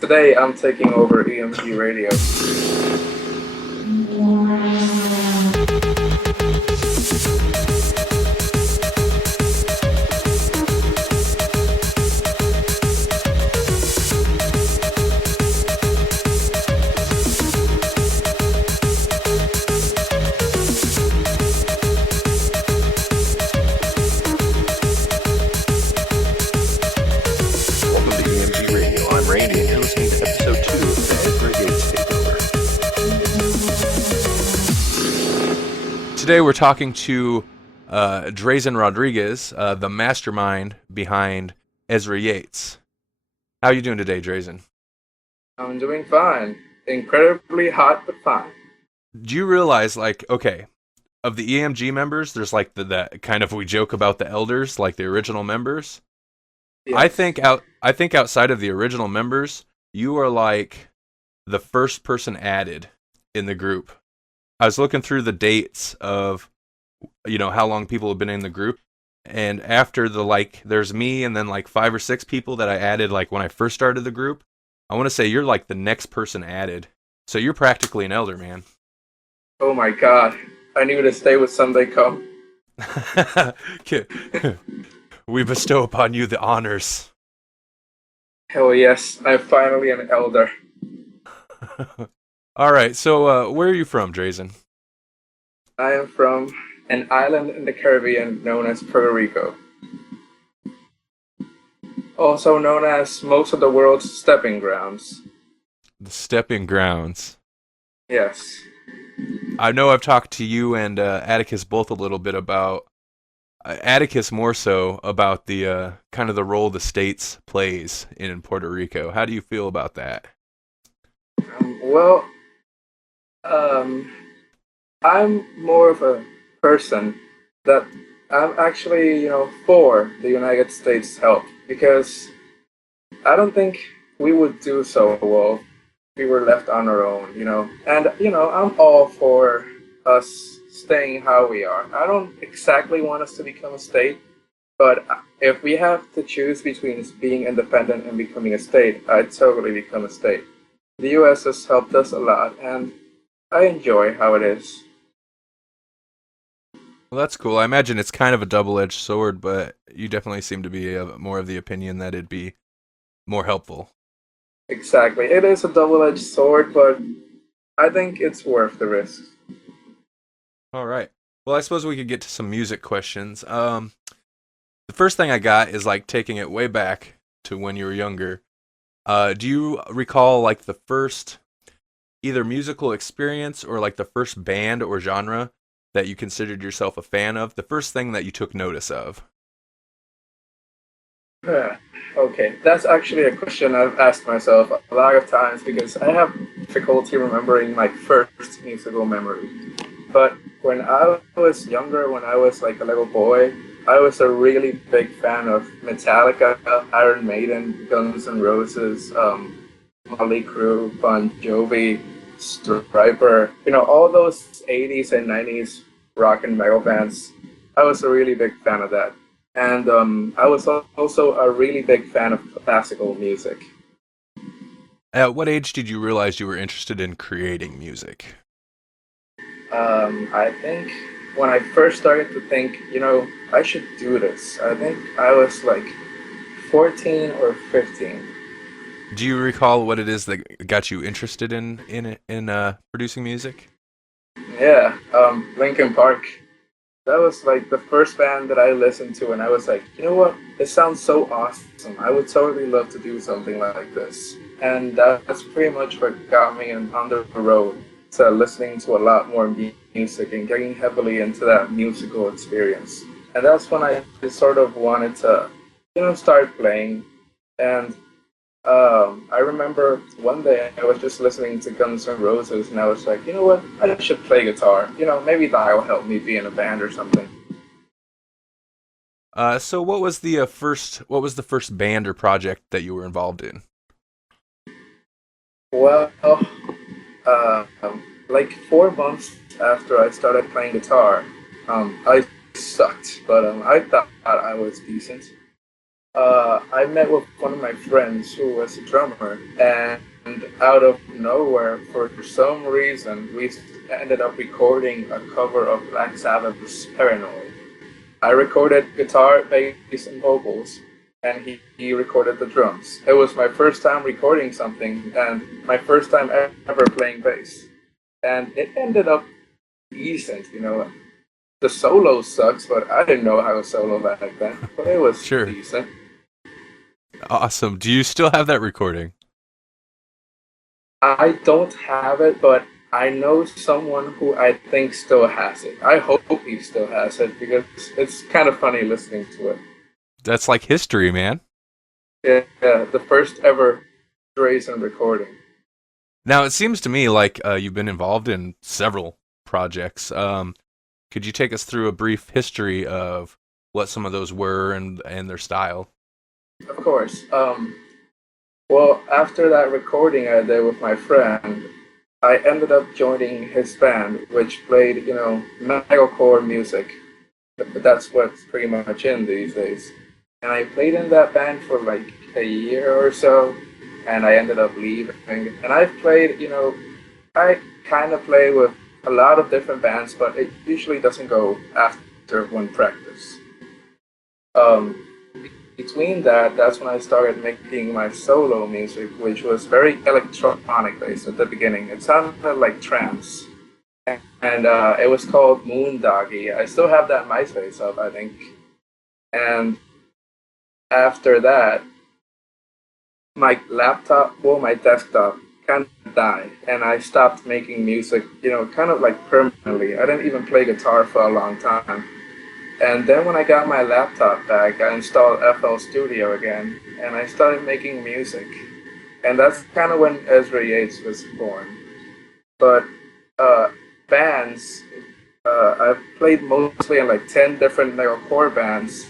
today I'm taking over EMG radio. Welcome to EMG Radio. I'm Randy, and you're listening to episode 2 of the Ezra Yates Takeover. Today we're talking to Drazen Rodriguez, the mastermind behind Ezra Yates. How are you doing today, Drazen? I'm doing fine. Incredibly hot, but fine. Do you realize, okay, of the EMG members, there's the kind of, we joke about the elders, like the original members. Yes. I think outside of the original members, you are like the first person added in the group. I was looking through the dates of, how long people have been in the group, and after there's me and then 5 or 6 people that I added when I first started the group. I want to say you're the next person added, so you're practically an elder, man. Oh my god, I knew to stay with someday come. We bestow upon you the honors. Hell yes, I'm finally an elder. All right, so where are you from, Drazen? I am from an island in the Caribbean known as Puerto Rico. Also known as most of the world's stepping grounds. The stepping grounds. Yes. I know I've talked to you and Atticus both a little bit about, Atticus more so about the kind of the role the States plays in Puerto Rico. How do you feel about that? Well, I'm more of a person that I'm actually, for the United States' help, because I don't think we would do so well if we were left on our own, And, I'm all for us staying how we are. I don't exactly want us to become a state, but if we have to choose between being independent and becoming a state, I'd totally become a state. The US has helped us a lot, and I enjoy how it is. Well, that's cool. I imagine it's kind of a double-edged sword, but you definitely seem to be more of the opinion that it'd be more helpful. Exactly. It is a double-edged sword, but I think it's worth the risk. All right. Well, I suppose we could get to some music questions. The first thing I got is taking it way back to when you were younger. Do you recall the first either musical experience or the first band or genre that you considered yourself a fan of? The first thing that you took notice of? Okay, that's actually a question I've asked myself a lot of times because I have difficulty remembering my first musical memory. But when I was younger, when I was a little boy, I was a really big fan of Metallica, Iron Maiden, Guns N' Roses, Motley Crue, Bon Jovi, Striper, all those 80s and 90s rock and metal bands. I was a really big fan of that. And I was also a really big fan of classical music. At what age did you realize you were interested in creating music? I think when I first started to think, I should do this, I think I was 14 or 15. Do you recall what it is that got you interested in producing music? Yeah, Linkin Park. That was the first band that I listened to, and I was like, you know what? It sounds so awesome. I would totally love to do something like this. And that's pretty much what got me on the road to listening to a lot more music and getting heavily into that musical experience. And that's when I just sort of wanted to, start playing. And I remember one day I was just listening to Guns N' Roses, and I was like, you know what? I should play guitar. Maybe that'll help me be in a band or something. So what was the first band or project that you were involved in? Well, 4 months after I started playing guitar, I sucked, but I thought I was decent. I met with one of my friends who was a drummer, and out of nowhere, for some reason, we ended up recording a cover of Black Sabbath's Paranoid. I recorded guitar, bass, and vocals, and he recorded the drums. It was my first time recording something, and my first time ever playing bass. And it ended up decent. The solo sucks, but I didn't know how to solo back then, but it was Sure. decent. Awesome. Do you still have that recording? I don't have it, but I know someone who I think still has it. I hope he still has it because it's kind of funny listening to it. That's like history, man. Yeah, yeah, the first ever Drazen recording. Now, it seems to me like you've been involved in several projects. Could you take us through a brief history of what some of those were and their style? Of course. Well, after that recording I did with my friend, I ended up joining his band, which played metalcore music. That's what's pretty much in these days. And I played in that band for like a year or so, and I ended up leaving. And I've played, I kind of play with a lot of different bands, but it usually doesn't go after one practice. Um, Between that, that's when I started making my solo music, which was very electronic based at the beginning. It sounded like trance, and it was called Moondoggy. I still have that MySpace up, I think. And after that, my desktop kind of died, and I stopped making music, kind of like permanently. I didn't even play guitar for a long time. And then when I got my laptop back, I installed FL Studio again, and I started making music. And that's kind of when Ezra Yates was born. But uh, bands, I've played mostly in like 10 different metalcore bands.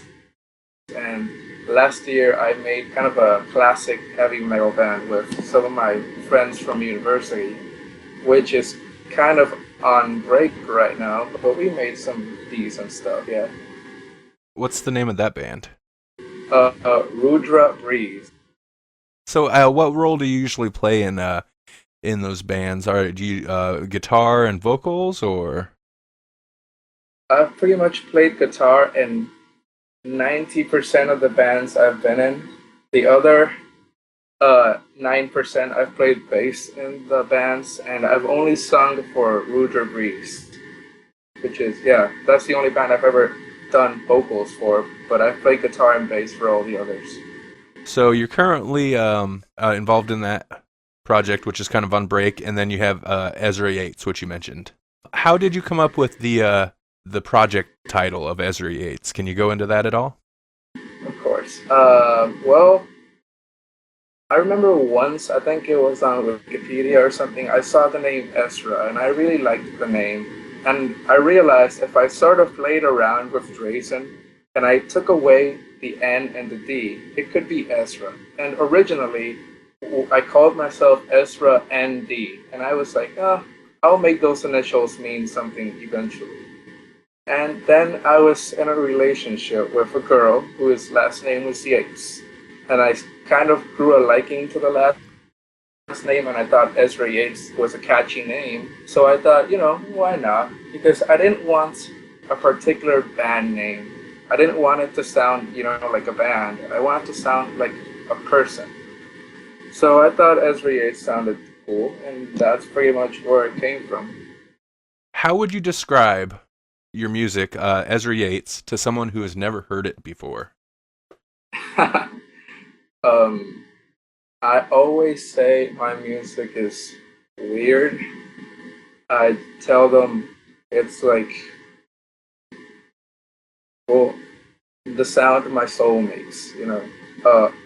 And last year I made kind of a classic heavy metal band with some of my friends from university, which is kind of on break right now, but we made some decent stuff, yeah. What's the name of that band? Rudra Breeze. So, what role do you usually play in those bands? Do you guitar and vocals, or? I've pretty much played guitar in 90% of the bands I've been in. The other 9% I've played bass in the bands, and I've only sung for Rudra Breeze, which is, yeah, that's the only band I've ever done vocals for, but I've played guitar and bass for all the others. So you're currently involved in that project, which is kind of on break, and then you have Ezra Yates, which you mentioned. How did you come up with the project title of Ezra Yates? Can you go into that at all? Of course. Well, I remember once, I think it was on Wikipedia or something, I saw the name Ezra, and I really liked the name. And I realized if I sort of played around with Drazen, and I took away the N and the D, it could be Ezra. And originally, I called myself Ezra ND, and I was like, I'll make those initials mean something eventually. And then I was in a relationship with a girl whose last name was Yates. And I kind of grew a liking to the last name, and I thought Ezra Yates was a catchy name. So I thought, why not? Because I didn't want a particular band name. I didn't want it to sound, like a band. I wanted to sound like a person. So I thought Ezra Yates sounded cool, and that's pretty much where it came from. How would you describe your music, Ezra Yates, to someone who has never heard it before? um, I always say my music is weird. I tell them it's like, well, the sound my soul makes.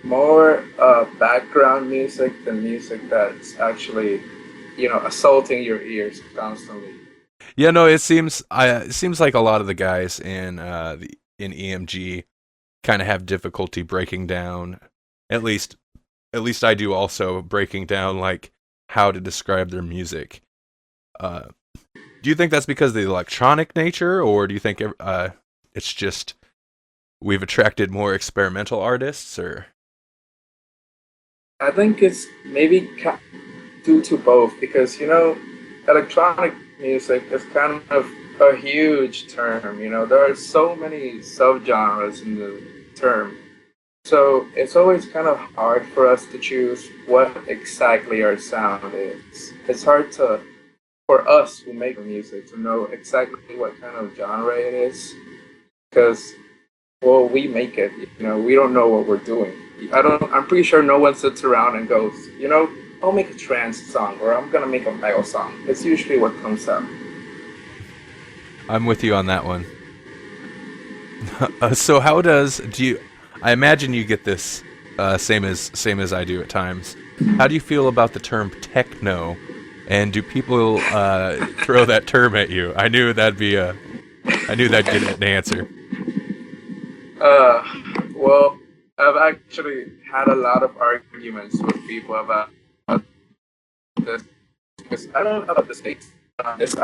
More background music than music that's actually, assaulting your ears constantly. Yeah, no, it seems like a lot of the guys in EMG kind of have difficulty breaking down. At least, at least I do also breaking down like how to describe their music. Uh, do you think that's because of the electronic nature, or do you think it's just we've attracted more experimental artists, or I think it's maybe due to both because electronic music is kind of a huge term. There are so many subgenres in the term, so it's always kind of hard for us to choose what exactly our sound is. It's hard to for us who make music to know exactly what kind of genre it is because well we make it, we don't know what we're doing. I'm pretty sure no one sits around and goes, I'll make a trance song or I'm gonna make a metal song. It's usually what comes out. I'm with you on that one. So how do you? I imagine you get this same as I do at times. How do you feel about the term techno? And do people throw that term at you? I knew that'd get an answer. uh well, I've actually had a lot of arguments with people about this because I don't know about the states. It's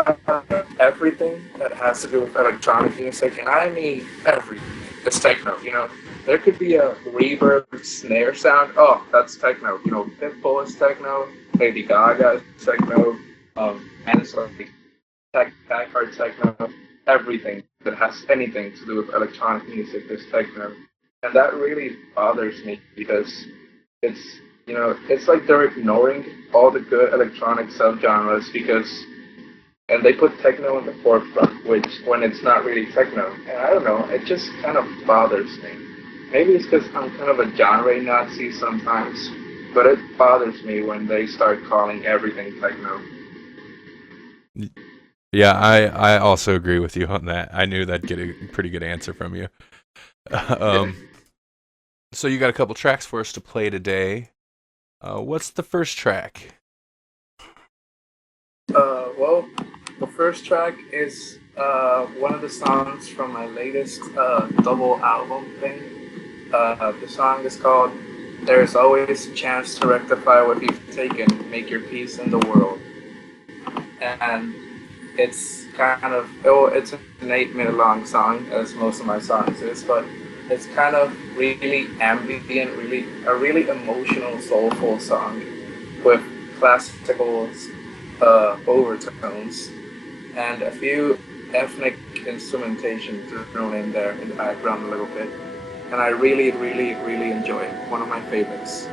everything that has to do with electronic music, and I mean everything. It's techno. There could be a reverb snare sound. Oh, that's techno. Pitbull is techno. Lady Gaga is techno. And it's like tech hard techno. Everything that has anything to do with electronic music is techno, and that really bothers me because it's it's like they're ignoring all the good electronic subgenres because and they put techno in the forefront, which when it's not really techno. And I don't know, it just kind of bothers me. Maybe it's because I'm kind of a genre Nazi sometimes, but it bothers me when they start calling everything techno. Yeah, I also agree with you on that. I knew that'd get a pretty good answer from you. Yeah. um, so you got a couple tracks for us to play today. What's the first track? Well, the first track is one of the songs from my latest double album thing. The song is called "There's Always a Chance to Rectify What You've Taken, Make Your Peace in the World," and it's kind of it's an 8 minute long song as most of my songs is, but it's kind of really ambient, really emotional, soulful song with classical overtones and a few ethnic instrumentation thrown in there in the background a little bit. And I really, really, really enjoy it. One of my favorites.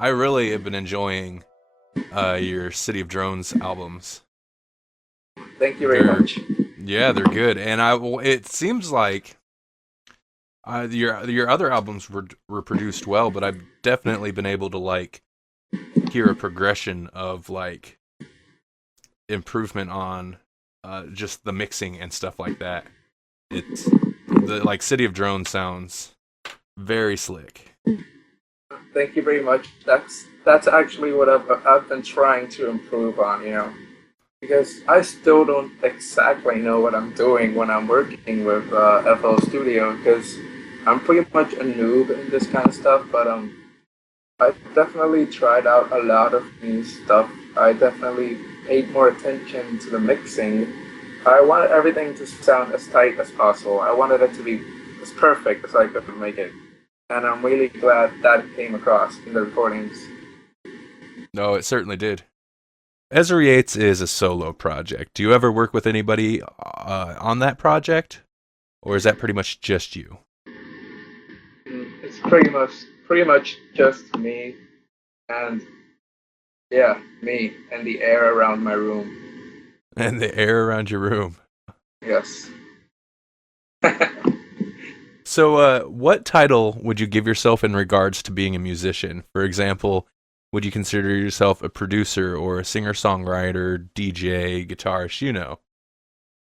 I really have been enjoying your City of Drones albums. Thank you very They're much. Yeah, they're good, and it seems like your other albums were produced well, but I've definitely been able to like hear a progression of like improvement on just the mixing and stuff like that. It's the like City of Drones sounds very slick. Thank you very much. That's actually what I've been trying to improve on, because I still don't exactly know what I'm doing when I'm working with FL Studio, because I'm pretty much a noob in this kind of stuff. But I definitely tried out a lot of new stuff. I definitely paid more attention to the mixing. I wanted everything to sound as tight as possible. I wanted it to be as perfect as I could make it. And I'm really glad that came across in the recordings. No, it certainly did. Ezra Yates is a solo project. Do you ever work with anybody on that project, or is that pretty much just you? It's pretty much just me, and yeah, me and the air around my room. And the air around your room. Yes. So, what title would you give yourself in regards to being a musician? For example, would you consider yourself a producer or a singer-songwriter, DJ, guitarist, you know?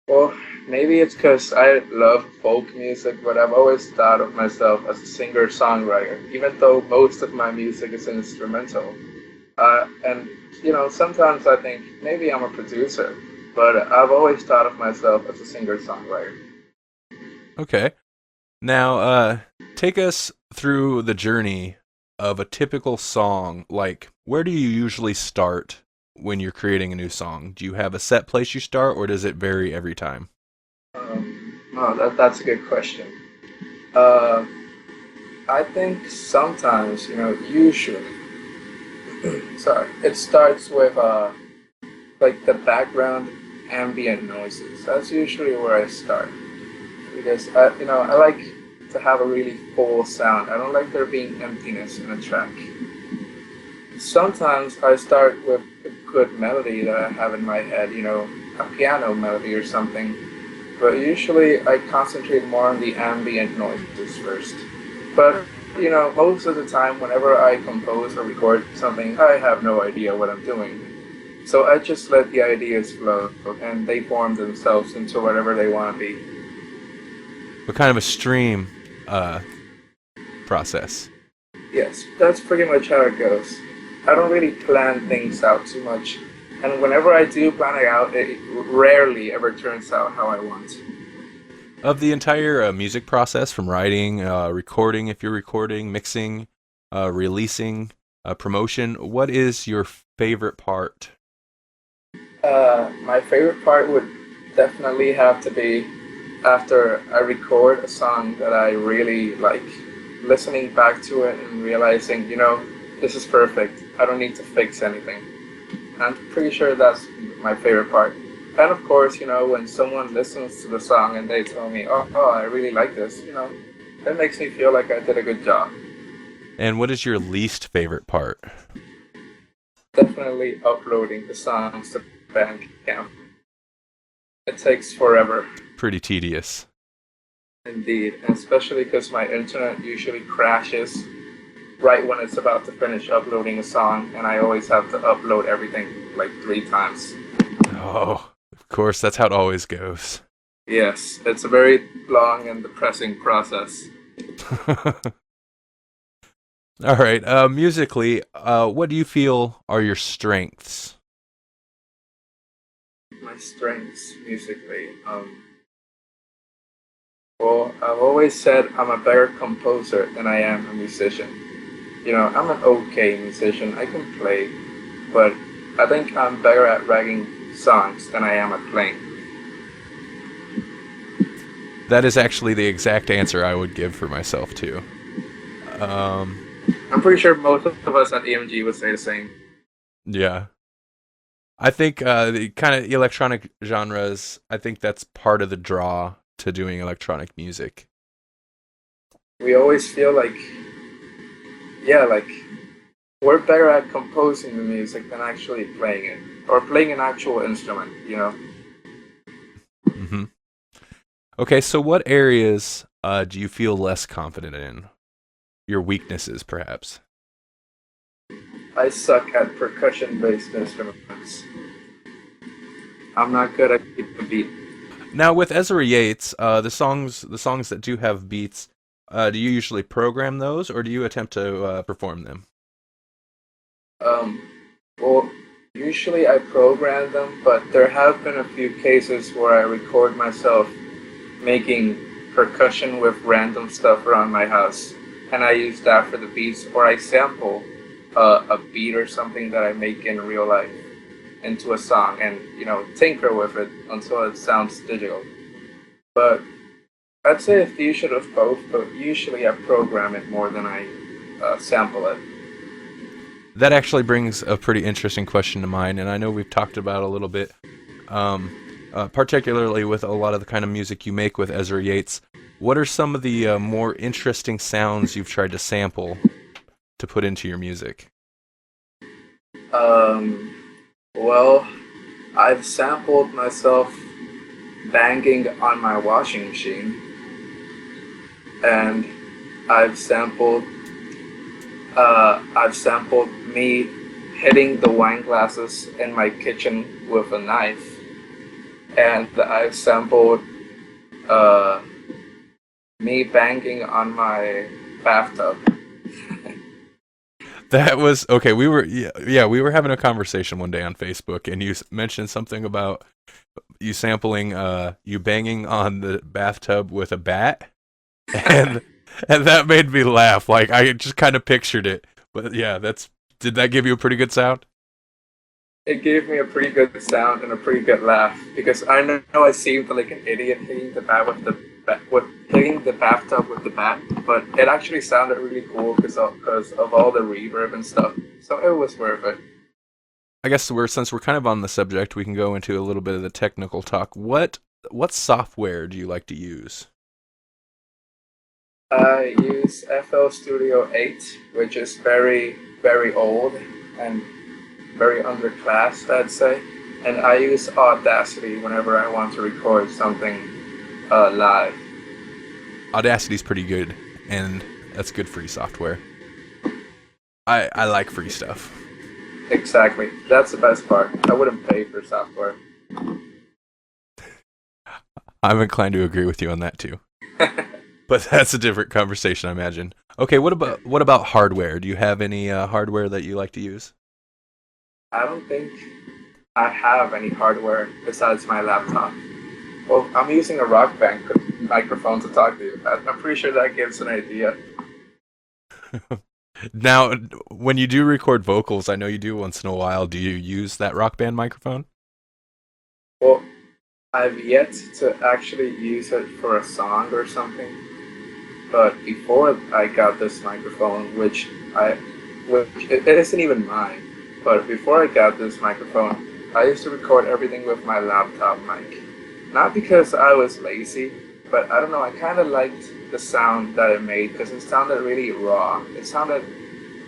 Well, maybe it's because I love folk music, but I've always thought of myself as a singer-songwriter, even though most of my music is instrumental. And sometimes I think maybe I'm a producer, but I've always thought of myself as a singer-songwriter. Okay. Now, take us through the journey of a typical song, like where do you usually start when you're creating a new song? Do you have a set place you start, or does it vary every time? No, that's a good question. Uh, I think sometimes, usually, sorry, it starts with like the background ambient noises. That's usually where I start because I like to have a really full sound. I don't like there being emptiness in a track. Sometimes I start with a good melody that I have in my head, a piano melody or something. But usually I concentrate more on the ambient noises first. But, most of the time, whenever I compose or record something, I have no idea what I'm doing. So I just let the ideas flow and they form themselves into whatever they want to be. What kind of a stream process? Yes, that's pretty much how it goes. I don't really plan things out too much. And whenever I do plan it out, it rarely ever turns out how I want. Of the entire music process, from writing, recording, if you're recording, mixing, releasing, promotion, what is your favorite part? My favorite part would definitely have to be after I record a song that I really like, listening back to it and realizing, this is perfect. I don't need to fix anything. I'm pretty sure that's my favorite part. And of course, when someone listens to the song and they tell me, oh, I really like this, that makes me feel like I did a good job. And what is your least favorite part? Definitely uploading the songs to Bandcamp. It takes forever. Pretty tedious. Indeed, and especially because my internet usually crashes right when it's about to finish uploading a song, and I always have to upload everything like 3 times. Oh, of course, that's how it always goes. Yes, it's a very long and depressing process. All right, musically, what do you feel are your strengths? My strengths musically. Well, I've always said I'm a better composer than I am a musician. I'm an okay musician. I can play, but I think I'm better at writing songs than I am at playing. That is actually the exact answer I would give for myself too. I'm pretty sure most of us at EMG would say the same. Yeah. I think the kind of electronic genres, I think that's part of the draw to doing electronic music. We always feel like, like we're better at composing the music than actually playing it, or playing an actual instrument, Mm-hmm. Okay, so what areas do you feel less confident in? Your weaknesses, perhaps? I suck at percussion-based instruments. I'm not good at keeping the beat. Now, with Ezra Yates, the songs that do have beats, do you usually program those, or do you attempt to perform them? Well, usually I program them, but there have been a few cases where I record myself making percussion with random stuff around my house, and I use that for the beats, or I sample a beat or something that I make in real life into a song and, tinker with it until it sounds digital. But I'd say a fusion of both, but usually I program it more than I sample it. That actually brings a pretty interesting question to mind, and I know we've talked about a little bit, particularly with a lot of the kind of music you make with Ezra Yates. What are some of the more interesting sounds you've tried to sample to put into your music? Well, I've sampled myself banging on my washing machine, and I've sampled me hitting the wine glasses in my kitchen with a knife, and I've sampled me banging on my bathtub. That was okay. We were we were having a conversation one day on Facebook, and you mentioned something about you sampling you banging on the bathtub with a bat, and that made me laugh. Like I just kind of pictured it. But yeah, that's did that give you a pretty good sound? It gave me a pretty good sound and a pretty good laugh because I know I seemed like an idiot hitting the bat with hitting the bathtub with the bat, but it actually sounded really cool because of all the reverb and stuff. So it was worth it. I guess since we're kind of on the subject, we can go into a little bit of the technical talk. What software do you like to use? I use FL Studio 8, which is very, very old and very underclassed, I'd say. And I use Audacity whenever I want to record something live. Audacity's pretty good, and that's good free software. I like free stuff. Exactly. That's the best part. I wouldn't pay for software. I'm inclined to agree with you on that too. But that's a different conversation, I imagine. Okay, what about hardware? Do you have any hardware that you like to use? I don't think I have any hardware besides my laptop. Well, I'm using a Rock Band microphone to talk to you. I'm pretty sure that gives an idea. Now, when you do record vocals, I know you do once in a while, do you use that Rock Band microphone? Well, I've yet to actually use it for a song or something. But before I got this microphone, which it isn't even mine, but before I got this microphone, I used to record everything with my laptop mic. Not because I was lazy, but I don't know, I kind of liked the sound that it made because it sounded really raw. It sounded,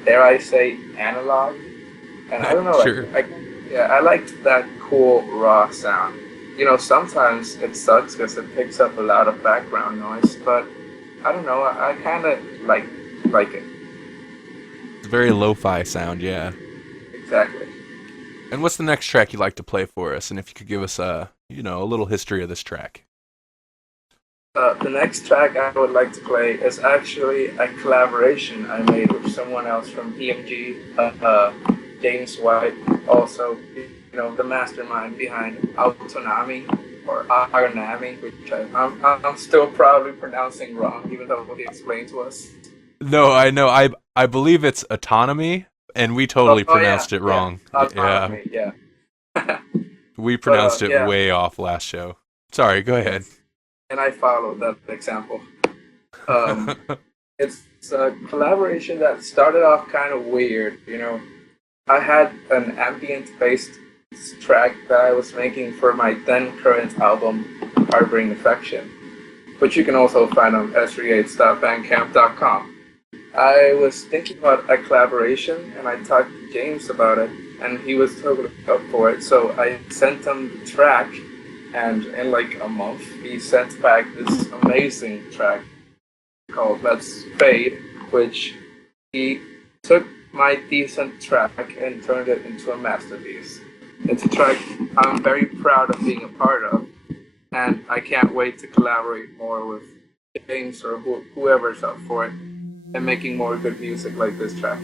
dare I say, analog. And I don't know, Sure. I liked that cool raw sound. You know, sometimes it sucks because it picks up a lot of background noise, but I don't know, I kind of like it. It's a very lo-fi sound, yeah. Exactly. And what's the next track you'd like to play for us? And if you could give us a little history of this track. The next track I would like to play is actually a collaboration I made with someone else from EMG, James White, also, the mastermind behind Autonami or Autonami, which I'm still probably pronouncing wrong, even though he explained to us. No, I know. I believe it's Autonomy, and we totally pronounced it wrong. Autonomy, yeah. We pronounced it Yeah. way off last show. Sorry, go ahead. And I followed that example. It's a collaboration that started off kind of weird, I had an ambient-based track that I was making for my then current album, Harboring Affection, which you can also find on ezrayates.bandcamp.com. I was thinking about a collaboration, and I talked to James about it, and he was totally up for it. So I sent him the track, and in like a month, he sent back this amazing track called Let's Fade, which he took my decent track and turned it into a masterpiece. It's a track I'm very proud of being a part of, and I can't wait to collaborate more with James or whoever's up for it and making more good music like this track.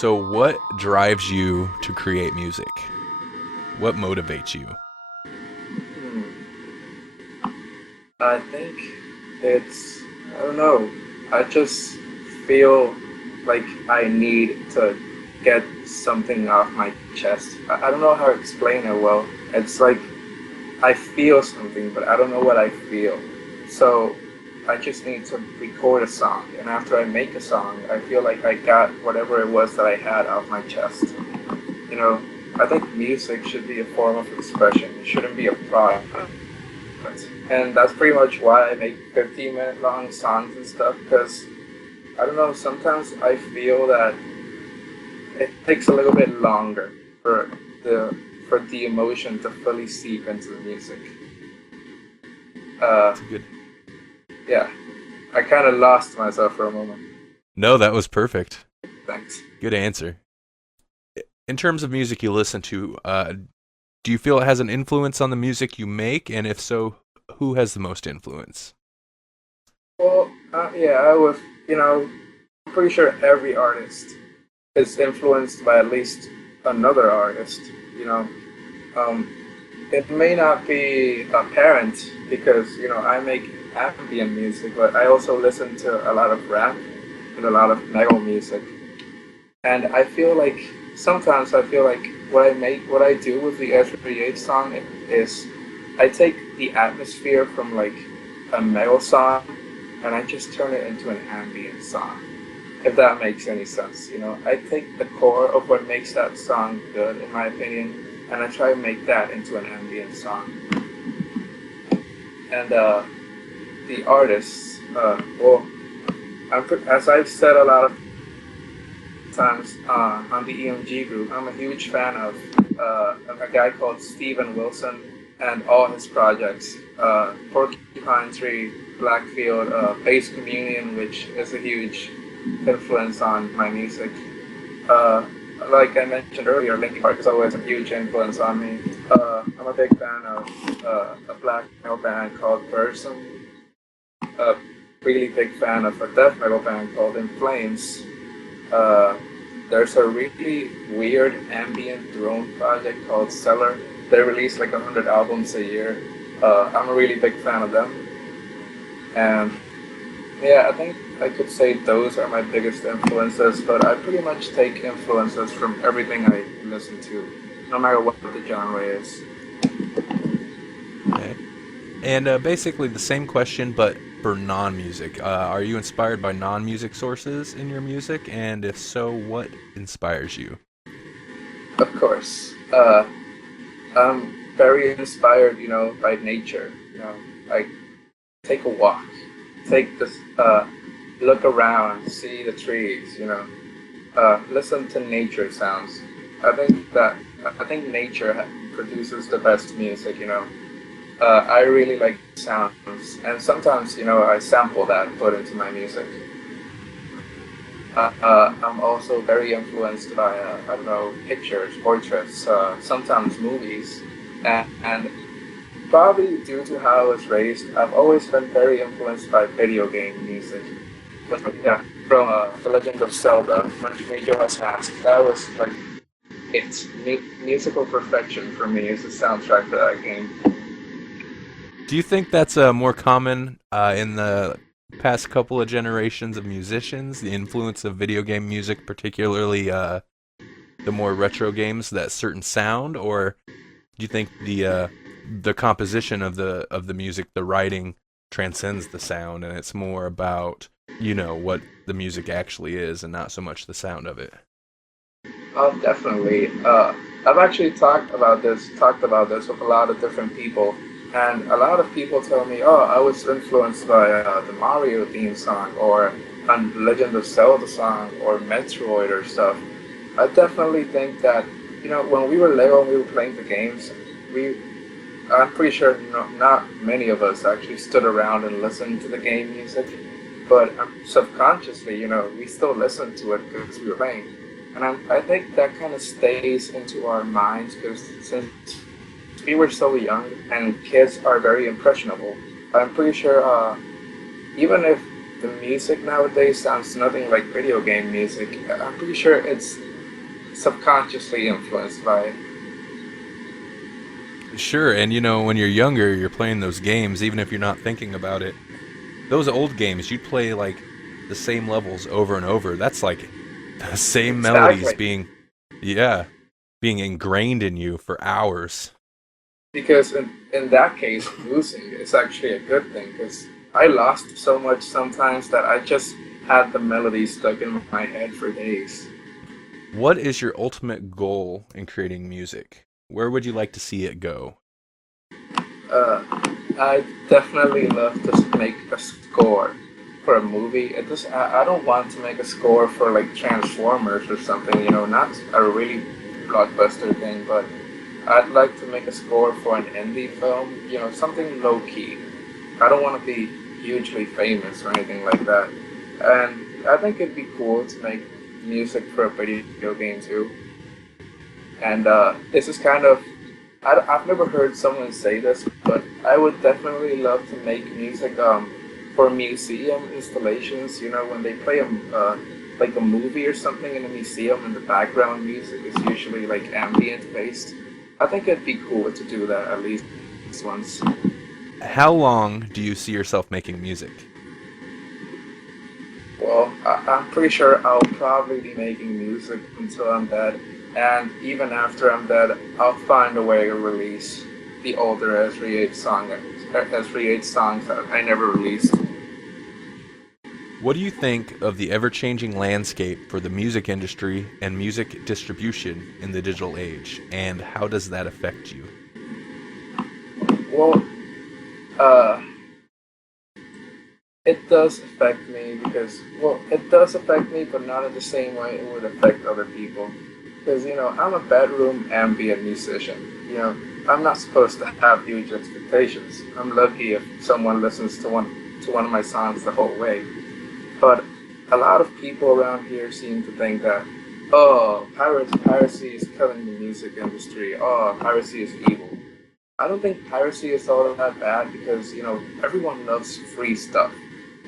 So, what drives you to create music? What motivates you? I think it's, I don't know, I just feel like I need to get something off my chest. I don't know how to explain it well. It's like I feel something, but I don't know what I feel. So I just need to record a song. And after I make a song, I feel like I got whatever it was that I had off my chest. You know, I think music should be a form of expression. It shouldn't be a product. And that's pretty much why I make 15-minute long songs and stuff, because I don't know, sometimes I feel that it takes a little bit longer the for the emotion to fully seep into the music. That's good. Yeah, I kind of lost myself for a moment. No, that was perfect. Thanks. Good answer. In terms of music you listen to, do you feel it has an influence on the music you make? And if so, who has the most influence? Well, yeah, I was, I'm pretty sure every artist is influenced by at least another artist, you know. It may not be apparent because, I make ambient music, but I also listen to a lot of rap and a lot of metal music. And sometimes I feel like what I do with the Ezra Yates song is I take the atmosphere from like a metal song and I just turn it into an ambient song. If that makes any sense, I take the core of what makes that song good, in my opinion, and I try to make that into an ambient song. And the artists, as I've said a lot of times on the EMG group, I'm a huge fan of a guy called Steven Wilson and all his projects. Porcupine Tree, Blackfield, Base Communion, which is a huge influence on my music. Like I mentioned earlier, Linkin Park is always a huge influence on me. I'm a big fan of a black metal band called Burzum. A really big fan of a death metal band called In Flames. There's a really weird ambient drone project called Cellar. They release like 100 albums a year. I'm a really big fan of them. And yeah, I think I could say those are my biggest influences, but I pretty much take influences from everything I listen to, no matter what the genre is. Okay. And basically the same question, but for non-music. Are you inspired by non-music sources in your music? And if so, what inspires you? Of course. I'm very inspired, by nature. Like take a walk, take this, look around, see the trees, listen to nature sounds. I think nature produces the best music, I really like sounds, and sometimes, I sample that and put into my music. I'm also very influenced by, I don't know, pictures, portraits, sometimes movies, and probably due to how I was raised, I've always been very influenced by video game music. But, yeah, from The Legend of Zelda, when Majora's Mask, that was like it's musical perfection for me as a soundtrack for that game. Do you think that's more common in the past couple of generations of musicians, the influence of video game music, particularly the more retro games, that certain sound, or do you think the composition of the music, the writing, transcends the sound, and it's more about what the music actually is, and not so much the sound of it? Definitely. I've actually talked about this with a lot of different people, and a lot of people tell me, "Oh, I was influenced by the Mario theme song, or Legend of Zelda song, or Metroid or stuff." I definitely think that when we were little and we were playing the games, I'm pretty sure not many of us actually stood around and listened to the game music, but subconsciously, we still listened to it because we were playing. And I think that kind of stays into our minds because since we were so young and kids are very impressionable, I'm pretty sure even if the music nowadays sounds nothing like video game music, I'm pretty sure it's subconsciously influenced by it. Sure, and when you're younger, you're playing those games, even if you're not thinking about it. Those old games, you'd play like the same levels over and over. That's like the same melodies Exactly. yeah, being ingrained in you for hours. Because in that case, losing is actually a good thing because I lost so much sometimes that I just had the melody stuck in my head for days. What is your ultimate goal in creating music? Where would you like to see it go? Uh, I definitely love to make a score for a movie. I don't want to make a score for like Transformers or something, not a really blockbuster thing, but I'd like to make a score for an indie film, something low key. I don't want to be hugely famous or anything like that. And I think it'd be cool to make music for a video game too. And this is kind of, I've never heard someone say this, but I would definitely love to make music for museum installations. When they play like a movie or something in a museum and the background music is usually like ambient based. I think it'd be cool to do that at least once. How long do you see yourself making music? Well, I'm pretty sure I'll probably be making music until I'm dead, and even after I'm dead, I'll find a way to release the older Ezra Yates songs that I never released. What do you think of the ever-changing landscape for the music industry and music distribution in the digital age, and how does that affect you? Well, uh, it does affect me because, well, it does affect me, but not in the same way it would affect other people. Because, I'm a bedroom ambient musician. I'm not supposed to have huge expectations. I'm lucky if someone listens to one of my songs the whole way. But a lot of people around here seem to think that, oh, piracy is killing the music industry. Oh, piracy is evil. I don't think piracy is all that bad because, everyone loves free stuff.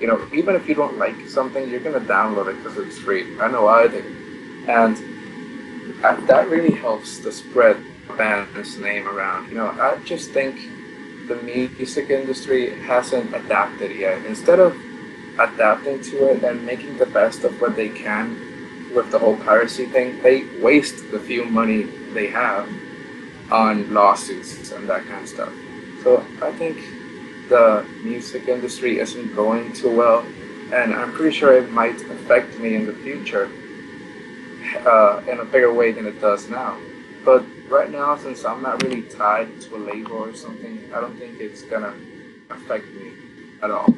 Even if you don't like something, you're going to download it because it's free. I know I do. And that really helps to spread the band's name around. I just think the music industry hasn't adapted yet. Instead of adapting to it and making the best of what they can with the whole piracy thing, they waste the few money they have on lawsuits and that kind of stuff. So I think the music industry isn't going too well, and I'm pretty sure it might affect me in the future in a bigger way than it does now. But right now, since I'm not really tied to a label or something, I don't think it's gonna affect me at all.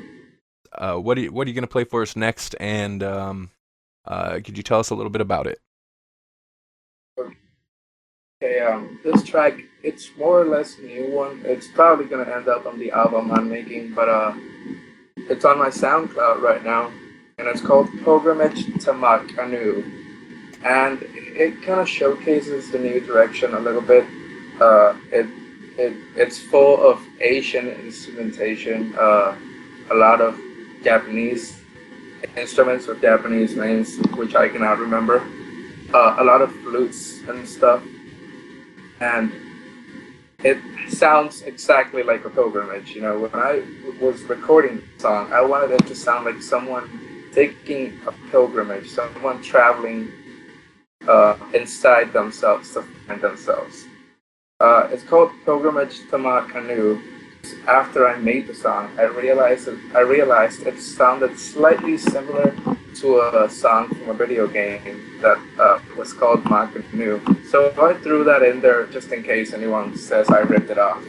What are you gonna play for us next? And could you tell us a little bit about it? Okay, this track, it's more or less a new one. It's probably gonna end up on the album I'm making, but it's on my SoundCloud right now, and it's called Pilgrimage to Makanu, and it kind of showcases the new direction a little bit. It's full of Asian instrumentation, a lot of Japanese instruments with Japanese names, which I cannot remember, a lot of flutes and stuff, and it sounds exactly like a pilgrimage. When I was recording the song, I wanted it to sound like someone taking a pilgrimage, someone traveling inside themselves to find themselves. It's called Pilgrimage to Ma Canoe. After I made the song, I realized it sounded slightly similar to a song from a video game that was called Ma Canoe. So I threw that in there just in case anyone says I ripped it off.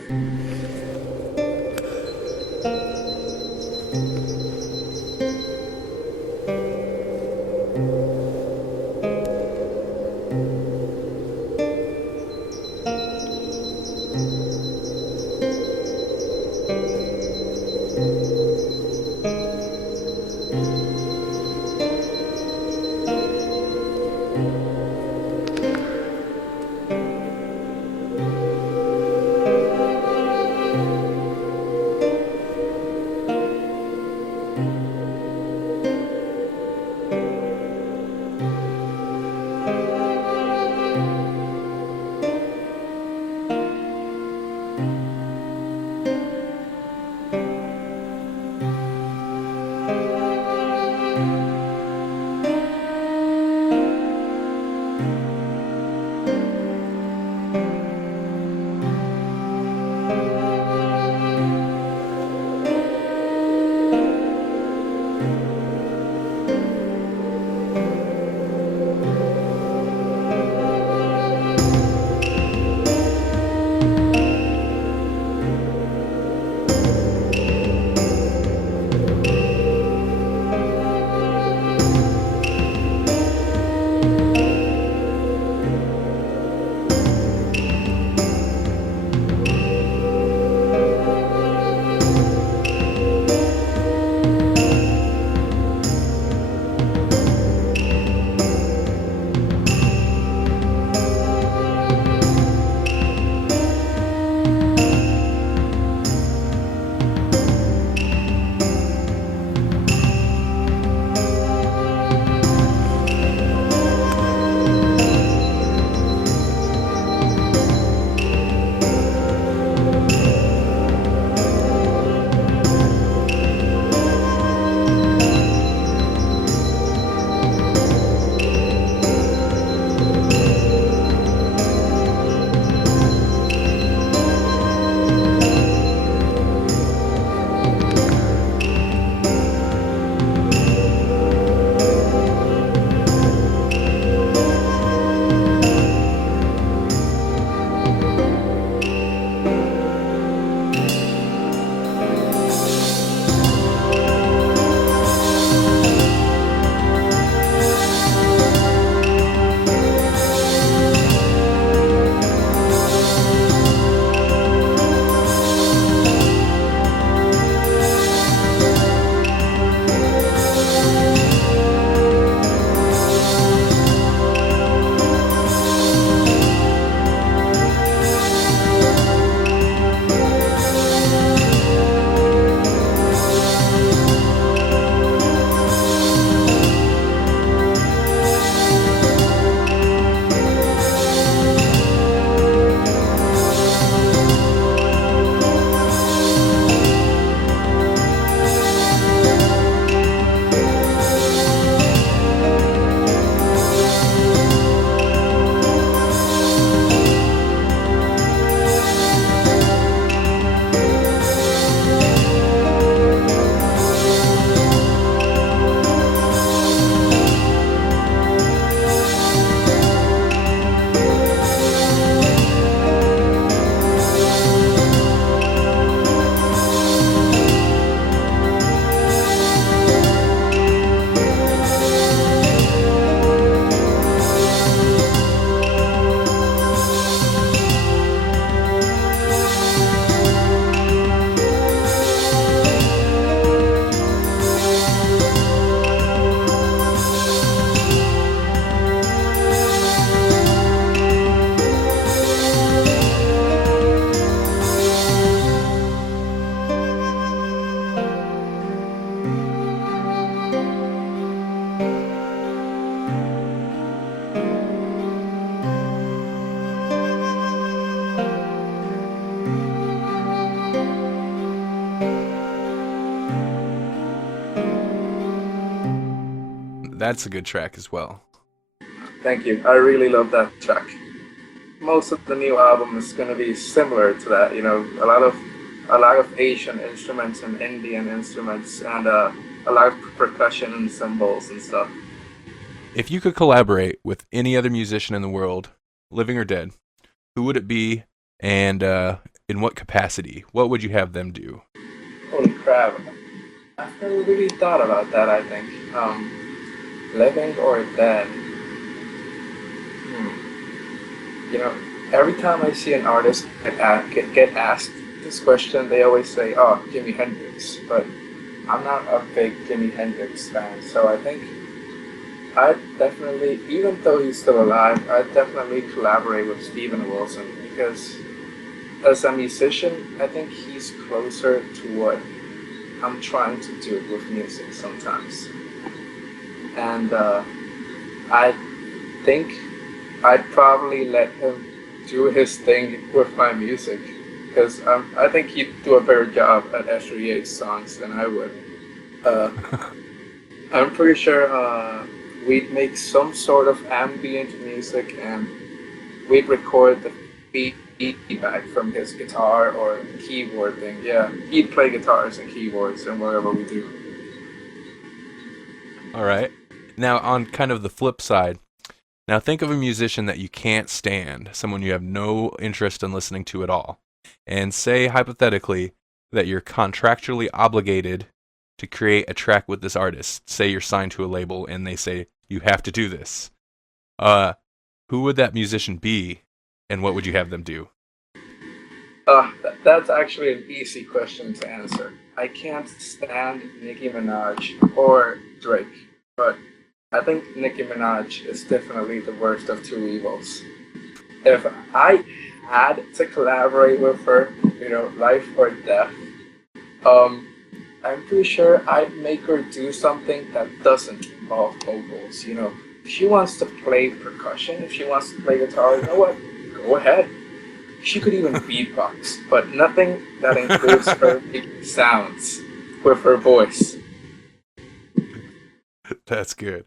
That's a good track as well. Thank you. I really love that track. Most of the new album is going to be similar to that. You know, a lot of Asian instruments and Indian instruments, and a lot of percussion and cymbals and stuff. If you could collaborate with any other musician in the world, living or dead, who would it be, and in what capacity? What would you have them do? Holy crap! I've never really thought about that. I think living or dead. You know, every time I see an artist get asked this question, they always say, "Oh, Jimi Hendrix," but I'm not a big Jimi Hendrix fan, so I think I'd definitely, even though he's still alive, I'd definitely collaborate with Steven Wilson because as a musician, I think he's closer to what I'm trying to do with music sometimes. And I think I'd probably let him do his thing with my music because I think he'd do a better job at Ezra Yates songs than I would. Uh, I'm pretty sure we'd make some sort of ambient music and we'd record the feedback from his guitar or keyboard thing. Yeah, he'd play guitars and keyboards and whatever we do. All right. Now, on kind of the flip side, now think of a musician that you can't stand, someone you have no interest in listening to at all, and say hypothetically that you're contractually obligated to create a track with this artist. Say you're signed to a label and they say you have to do this. Who would that musician be, and what would you have them do? That's actually an easy question to answer. I can't stand Nicki Minaj or Drake, but I think Nicki Minaj is definitely the worst of two evils. If I had to collaborate with her, you know, life or death, I'm pretty sure I'd make her do something that doesn't involve vocals. You know, if she wants to play percussion, if she wants to play guitar, you know what? Go ahead. She could even beatbox, but nothing that includes her making sounds with her voice. That's good.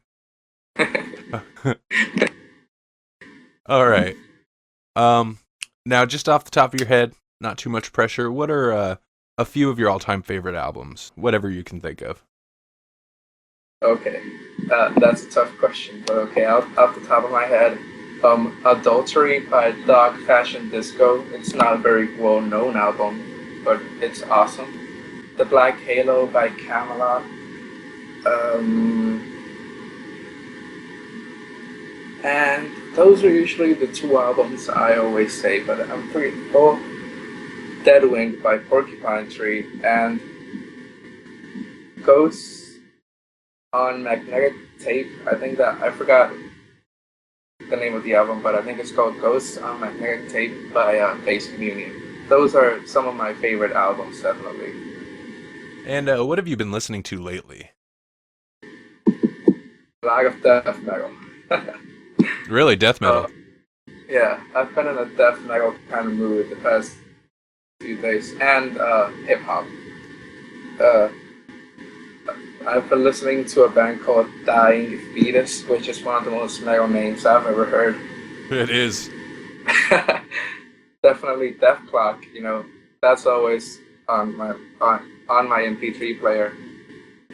All right. Now, just off the top of your head, not too much pressure, what are a few of your all-time favorite albums? Whatever you can think of. Okay, that's a tough question, but okay, off the top of my head, Adultery by Dog Fashion Disco. It's not a very well-known album, but it's awesome. The Black Halo by Camelot. And those are usually the two albums I always say, but I'm pretty... Oh, Deadwing by Porcupine Tree and Ghosts on Magnetic Tape. I forgot the name of the album, but I think it's called Ghosts on Magnetic Tape by Face Communion. Those are some of my favorite albums, definitely. And what have you been listening to lately? A lot of death metal. Really, death metal? Yeah, I've been in a death metal kind of mood the past few days, and hip hop. I've been listening to a band called Dying Fetus, which is one of the most metal names I've ever heard. It is. Definitely Death Clock, you know, that's always on my MP3 player.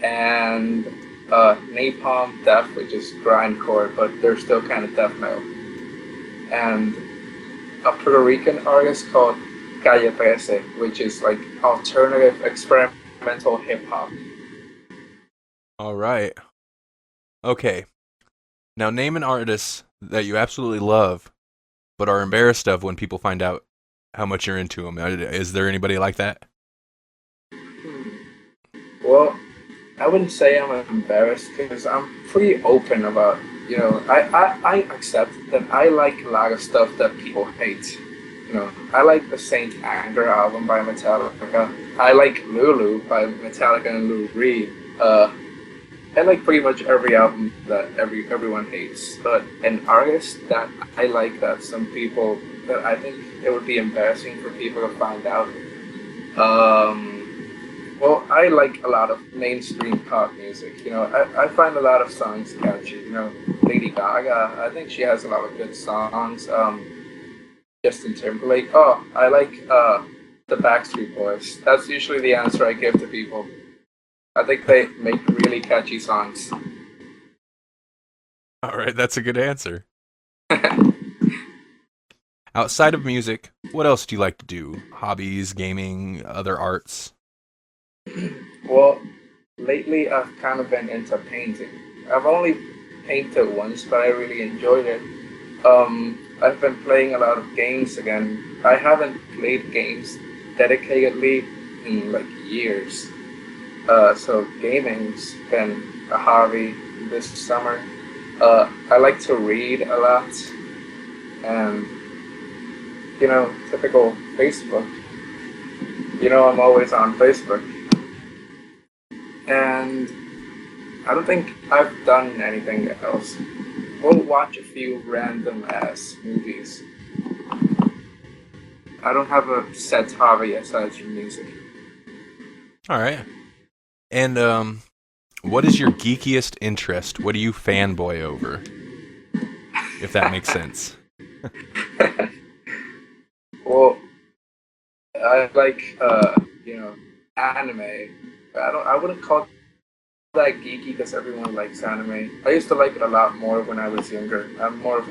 And Napalm Death, which is grindcore, but they're still kind of death metal. And a Puerto Rican artist called Calle 13, which is like alternative experimental hip hop. All right. Okay. Now name an artist that you absolutely love, but are embarrassed of when people find out how much you're into them. Is there anybody like that? Well, I wouldn't say I'm embarrassed because I'm pretty open about, you know, I accept that I like a lot of stuff that people hate. You know, I like the Saint Anger album by Metallica. I like Lulu by Metallica and Lou Reed. I like pretty much every album that everyone hates. But an artist that I like that some people, that I think it would be embarrassing for people to find out. Well, I like a lot of mainstream pop music. I find a lot of songs catchy. Lady Gaga, I think she has a lot of good songs. Justin Timberlake. Oh, I like the Backstreet Boys. That's usually the answer I give to people. I think they make really catchy songs. All right, that's a good answer. Outside of music, what else do you like to do? Hobbies, gaming, other arts? Well, lately I've kind of been into painting. I've only painted once, but I really enjoyed it. I've been playing a lot of games again. I haven't played games dedicatedly in like years. So gaming's been a hobby this summer. I like to read a lot, and typical Facebook. I'm always on Facebook, and I don't think I've done anything else. We'll watch a few random ass movies. I don't have a set hobby aside from music. All right. And what is your geekiest interest? What do you fanboy over? If that makes sense. Well, I like anime. I wouldn't call that geeky because everyone likes anime. I used to like it a lot more when I was younger. I'm more of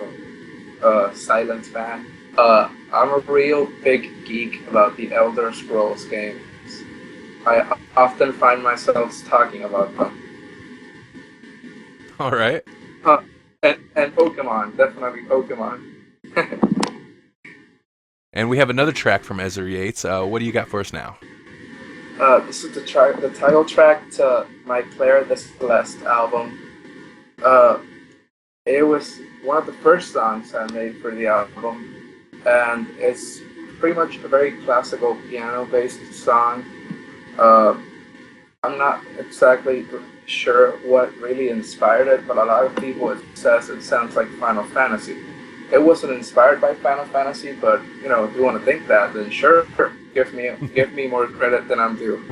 a silent fan. I'm a real big geek about the Elder Scrolls games. I often find myself talking about them. All right. And Pokemon, definitely Pokemon. And we have another track from Ezra Yates. What do you got for us now? This is the title track to my Claire the Celeste album. It was one of the first songs I made for the album, and it's pretty much a very classical piano-based song. I'm not exactly sure what really inspired it, but a lot of people it says it sounds like Final Fantasy. It wasn't inspired by Final Fantasy, but if you want to think that, then sure, give me more credit than I'm due.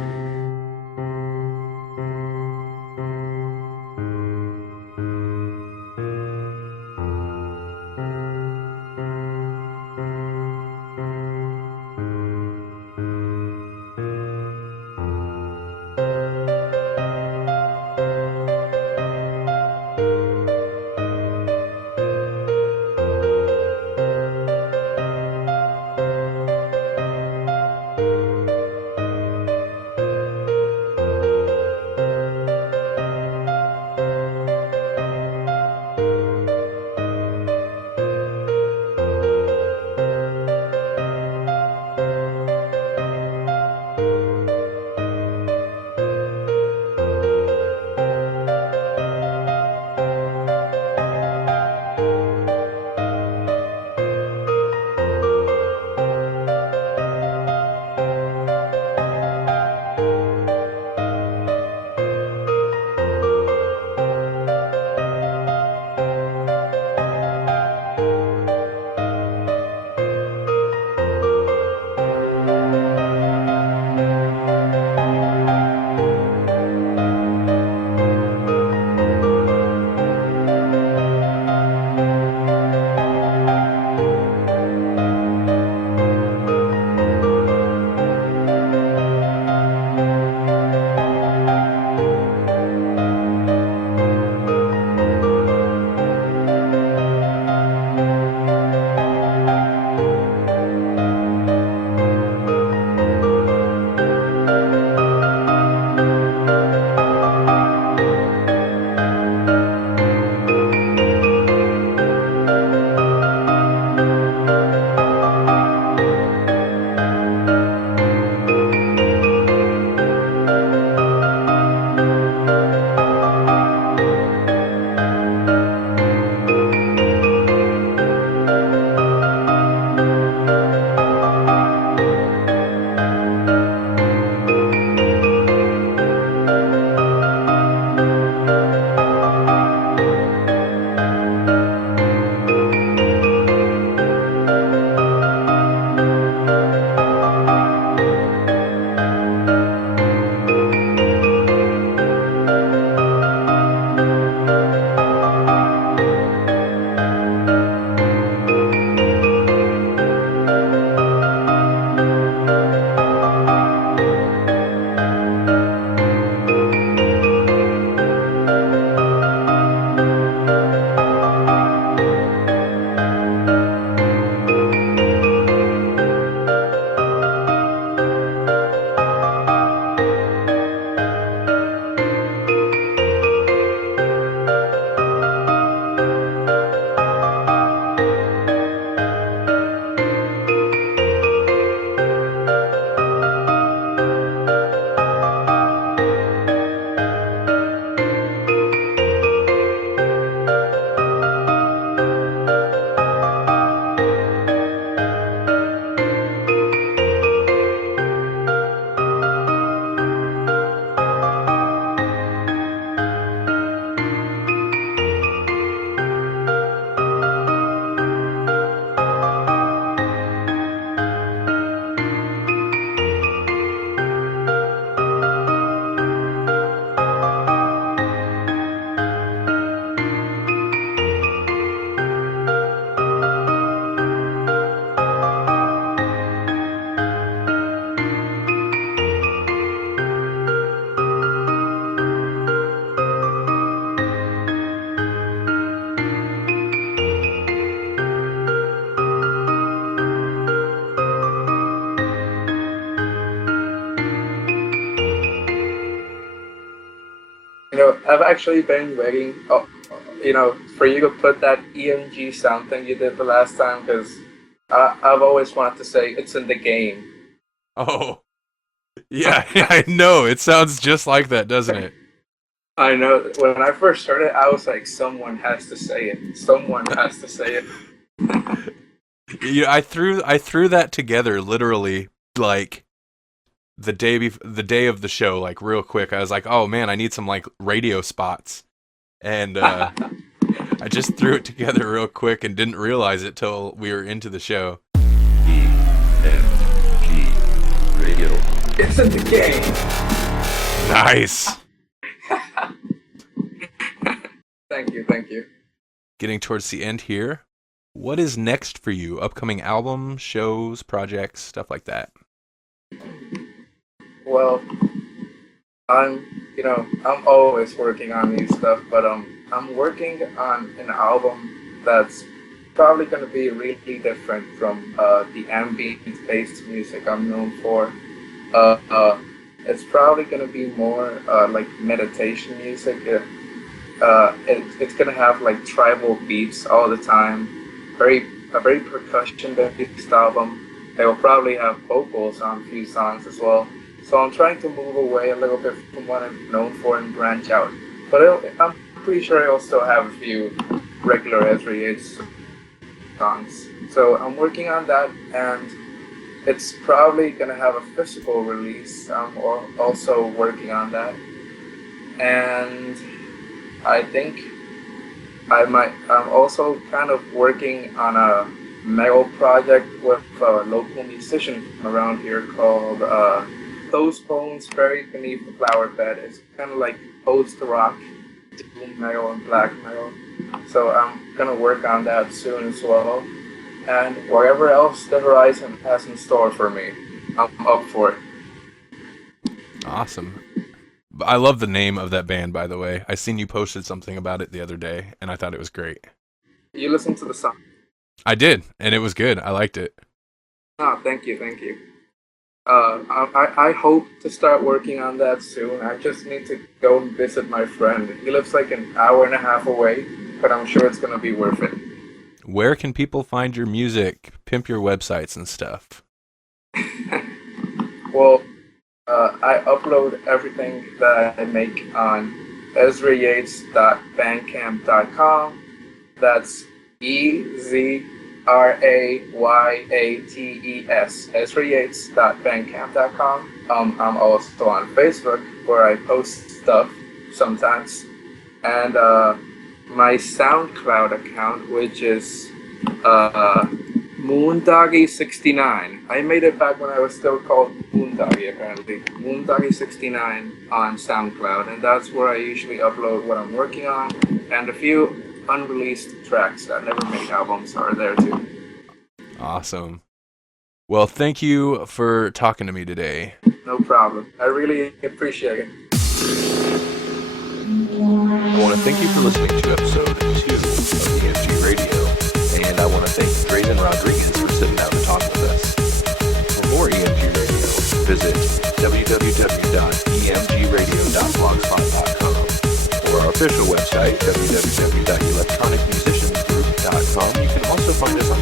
I've actually been waiting, for you to put that EMG sound thing you did the last time, because I've always wanted to say it's in the game. Oh, yeah, I know. It sounds just like that, doesn't it? I know. When I first heard it, I was like, someone has to say it. Someone has to say it. Yeah, I threw that together literally like the day of the show, like real quick. I was like, oh man, I need some like radio spots, and I just threw it together real quick and didn't realize it till we were into the show. EMG radio. It's in the game. Nice. Thank you. Getting towards the end here. What is next for you? Upcoming album, shows, projects, stuff like that. Well, I'm always working on new stuff, but I'm working on an album that's probably going to be really different from the ambient-based music I'm known for. It's probably going to be more like meditation music. It's going to have like tribal beats all the time. A very percussion-based album. They will probably have vocals on a few songs as well. So I'm trying to move away a little bit from what I'm known for and branch out. But I'm pretty sure I'll still have a few regular Ezra Yates songs. So I'm working on that, and it's probably gonna have a physical release. I'm also working on that, and I think I'm also kind of working on a metal project with a local musician from around here called Those Bones Buried Beneath the Flower Bed. It's kind of like post-rock, doom metal and black metal. So I'm gonna work on that soon as well. And whatever else the horizon has in store for me, I'm up for it. Awesome. I love the name of that band, by the way. I seen you posted something about it the other day, and I thought it was great. You listen to the song? I did, and it was good. I liked it. Oh, thank you. I hope to start working on that soon. I just need to go and visit my friend. He lives like an hour and a half away, but I'm sure it's going to be worth it. Where can people find your music, pimp your websites and stuff? Well, I upload everything that I make on ezrayates.bandcamp.com. That's EZRAYATES, ezrayates.bandcamp.com. I'm also on Facebook, where I post stuff sometimes. And my SoundCloud account, which is Moondoggy69. I made it back when I was still called Moondoggy, apparently. Moondoggy69 on SoundCloud, and that's where I usually upload what I'm working on, and a few unreleased tracks that never made albums are there too. Awesome. Well, thank you for talking to me today. No problem. I really appreciate it. I want to thank you for listening to episode 2 of EMG Radio, and I want to thank Drazen Rodriguez for sitting down to talk with us. For more EMG Radio, visit www.emgradio.blogspot.com or our official website, www.electronicmusiciansgroup.com. You can also find us on